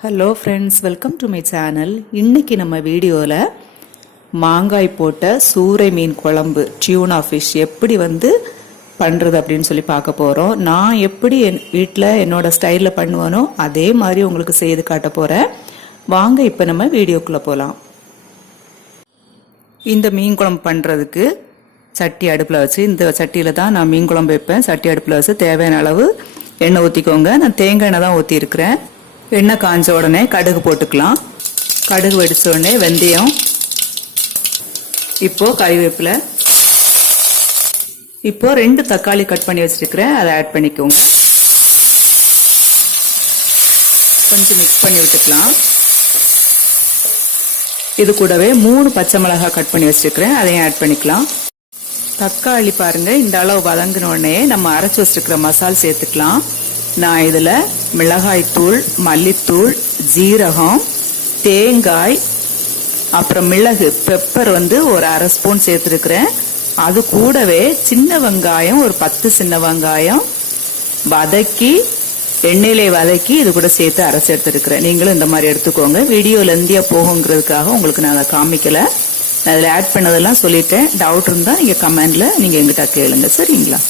Hello friends, welcome to my channel. இன்னைக்கு நம்ம வீடியோவில் மாங்காய் போட்ட சூரை மீன் குழம்பு, டியூனா ஃபிஷ் எப்படி பண்ணுறது அப்படின்னு சொல்லி பார்க்க போகிறோம். நான் எப்படி என் வீட்டில் என்னோட ஸ்டைலில் பண்ணுவேனோ அதே மாதிரி உங்களுக்கு செய்து காட்ட போகிறேன். வாங்க இப்போ நம்ம வீடியோக்குள்ளே போகலாம். இந்த மீன் குழம்பு பண்ணுறதுக்கு சட்டி அடுப்பில் வச்சு, இந்த சட்டியில் தான் நான் மீன் குழம்பு வைப்பேன். சட்டி அடுப்பில் வச்சு தேவையான அளவு எண்ணெய் ஊற்றிக்கோங்க. நான் தேங்காய் எண்ணெய் தான் ஊற்றிருக்கிறேன். எண்ணெய் காஞ்ச உடனே கடுகு போட்டுக்கலாம். கடுகு வெடிச்ச உடனே வெந்தயம், இப்போ கறிவேப்பிலை, இப்போ 2 தக்காளி கட் பண்ணி வச்சிருக்கிறேன், அதை ஆட் பண்ணிக்கோங்க. கொஞ்சம் மிக்ஸ் பண்ணி விட்டுக்கலாம். இது கூடவே 3 பச்சை மிளகாய் கட் பண்ணி வச்சிருக்கிறேன், அதையும் ஆட் பண்ணிக்கலாம். தக்காளி பாருங்க இந்த அளவு வதங்கின உடனே நம்ம அரைச்சி வச்சிருக்கிற மசால் சேர்த்துக்கலாம். நான் இதில் மிளகாய்த்தூள், மல்லித்தூள், ஜீரகம், தேங்காய், அப்புறம் மிளகு, பெப்பர் ஒரு 1/2 ஸ்பூன் சேர்த்துருக்கிறேன். அது கூடவே சின்ன வெங்காயம் ஒரு 10 சின்ன வெங்காயம் வதக்கி, எண்ணெயிலே வதக்கி இது கூட சேர்த்து அரைச்சி எடுத்துருக்கிறேன். நீங்களும் இந்த மாதிரி எடுத்துக்கோங்க. வீடியோ லெந்தியாக போகுங்கிறதுக்காக உங்களுக்கு நான் அதை காமிக்கலை. நான் அதில் ஆட் பண்ணதெல்லாம் சொல்லிட்டேன். டவுட் இருந்தால் நீங்கள் கமெண்டில் நீங்கள் எங்கிட்ட கேளுங்க, சரிங்களா?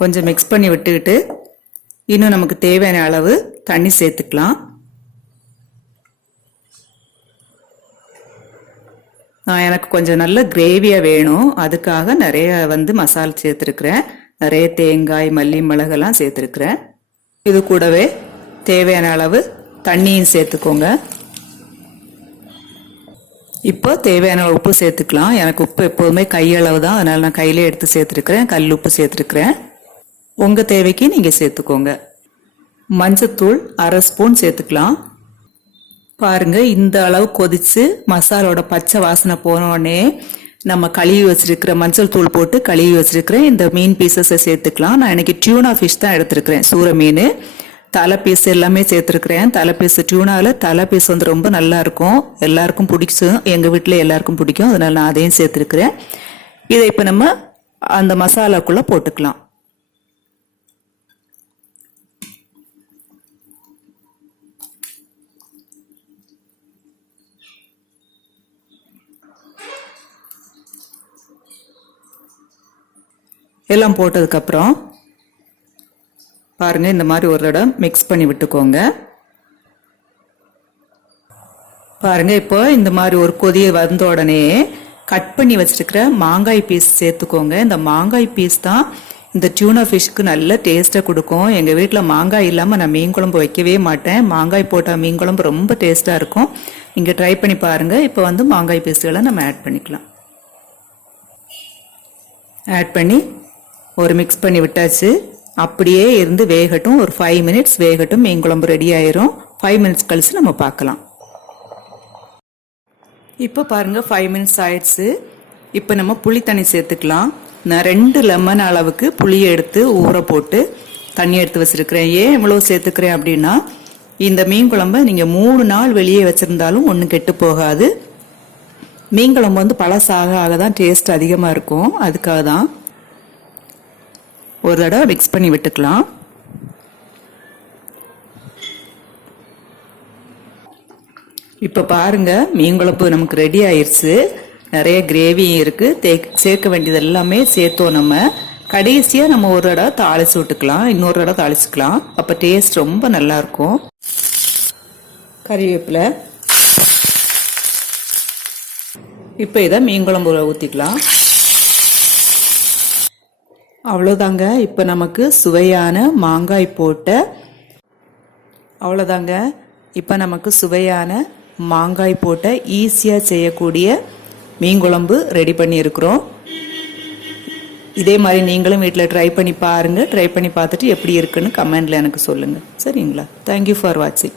கொஞ்சம் மிக்ஸ் பண்ணி விட்டுக்கிட்டு இன்னும் நமக்கு தேவையான அளவு தண்ணி சேர்த்துக்கலாம். எனக்கு கொஞ்சம் நல்ல கிரேவியாக வேணும், அதுக்காக நிறைய மசாலா சேர்த்துருக்கிறேன். நிறைய தேங்காய், மல்லி, மிளகெல்லாம் சேர்த்துருக்கிறேன். இது கூடவே தேவையான அளவு தண்ணியும் சேர்த்துக்கோங்க. இப்போ தேவையான உப்பு சேர்த்துக்கலாம். எனக்கு உப்பு எப்போதுமே கையளவு தான், அதனால நான் கையிலே எடுத்து சேர்த்துருக்கிறேன். கல் உப்பு சேர்த்துருக்கிறேன். உங்கள் தேவைக்கு நீங்கள் சேர்த்துக்கோங்க. மஞ்சத்தூள் 1/2 ஸ்பூன் சேர்த்துக்கலாம். பாருங்க இந்த அளவு கொதிச்சு மசாலோட பச்சை வாசனை போனோடனே நம்ம கழுவி வச்சிருக்கிற மஞ்சள் தூள் போட்டு கழுவி வச்சிருக்கிறேன் இந்த மீன் பீசஸை சேர்த்துக்கலாம். நான் இன்னைக்கு டியூனா ஃபிஷ் தான் எடுத்துருக்கிறேன். சூரை மீன் தலை பீஸ் எல்லாமே சேர்த்துருக்கிறேன். தலை பீஸ், டியூனாவில் தலை பீஸ் ரொம்ப நல்லா இருக்கும், எல்லாருக்கும் பிடிக்கும். எங்கள் வீட்டில் எல்லாருக்கும் பிடிக்கும், அதனால நான் அதையும் சேர்த்துருக்கிறேன். இதை இப்போ நம்ம அந்த மசாலாக்குள்ளே போட்டுக்கலாம். எல்லாம் போட்டதுக்கப்புறம் பாருங்க இந்த மாதிரி ஒரு தடவை மிக்ஸ் பண்ணி விட்டுக்கோங்க. பாருங்க இப்போ இந்த மாதிரி ஒரு கொதிய வந்த உடனே கட் பண்ணி வச்சிருக்கிற மாங்காய் பீஸ் சேர்த்துக்கோங்க. இந்த மாங்காய் பீஸ் தான் இந்த டியூனா ஃபிஷ்க்கு நல்ல டேஸ்ட்டை கொடுக்கும். எங்கள் வீட்டில் மாங்காய் இல்லாமல் நான் மீன் குழம்பு வைக்கவே மாட்டேன். மாங்காய் போட்டால் மீன் குழம்பு ரொம்ப டேஸ்ட்டாக இருக்கும். நீங்கள் ட்ரை பண்ணி பாருங்கள். இப்போ மாங்காய் பீஸ்களை நம்ம ஆட் பண்ணிக்கலாம். ஆட் பண்ணி ஒரு மிக்ஸ் பண்ணி விட்டாச்சு. அப்படியே இருந்து வேகட்டும், ஒரு 5 மினிட்ஸ் வேகட்டும். மீன் குழம்பு ரெடி ஆயிரும். 5 மினிட்ஸ் கழிச்சு நம்ம பார்க்கலாம். இப்போ பாருங்க 5 மினிட்ஸ் ஆயிடுச்சு. இப்போ நம்ம புளி தண்ணி சேர்த்துக்கலாம். நான் 2 லெமன் அளவுக்கு புளியை எடுத்து ஊற போட்டு தண்ணி எடுத்து வச்சிருக்கிறேன். ஏன் இவ்வளவு சேர்த்துக்கிறேன் அப்படின்னா, இந்த மீன் குழம்பை நீங்க 3 நாள் வெளியே வச்சிருந்தாலும் ஒன்றும் கெட்டு போகாது. மீன் குழம்பு பழசாக ஆக தான் டேஸ்ட் அதிகமாக இருக்கும், அதுக்காக தான். ஒரு தடவை மிக்ஸ் பண்ணி விட்டுக்கலாம். இப்போ பாருங்க மீன் குழம்பு நமக்கு ரெடி ஆயிடுச்சு. நிறைய கிரேவியும் இருக்கு. சேர்க்க வேண்டியது எல்லாமே சேர்த்தோம். நம்ம கடைசியாக நம்ம ஒரு தடவை தாளிச்சு விட்டுக்கலாம், இன்னொரு தடவை தாளிச்சுக்கலாம். அப்போ டேஸ்ட் ரொம்ப நல்லா இருக்கும். கறிவேப்பிலை, இப்போ இதை மீன் குழம்புல ஊற்றிக்கலாம். அவ்வளோதாங்க. இப்போ நமக்கு சுவையான மாங்காய் போட்ட அவ்வளோதாங்க இப்போ நமக்கு சுவையான மாங்காய் போட்ட ஈஸியாக செய்யக்கூடிய மீன் குழம்பு ரெடி பண்ணியிருக்கிறோம். இதே மாதிரி நீங்களும் வீட்டில் ட்ரை பண்ணி பாருங்கள். ட்ரை பண்ணி பார்த்துட்டு எப்படி இருக்குன்னு கமெண்டில் எனக்கு சொல்லுங்கள், சரிங்களா? தேங்க்யூ ஃபார் வாட்சிங்.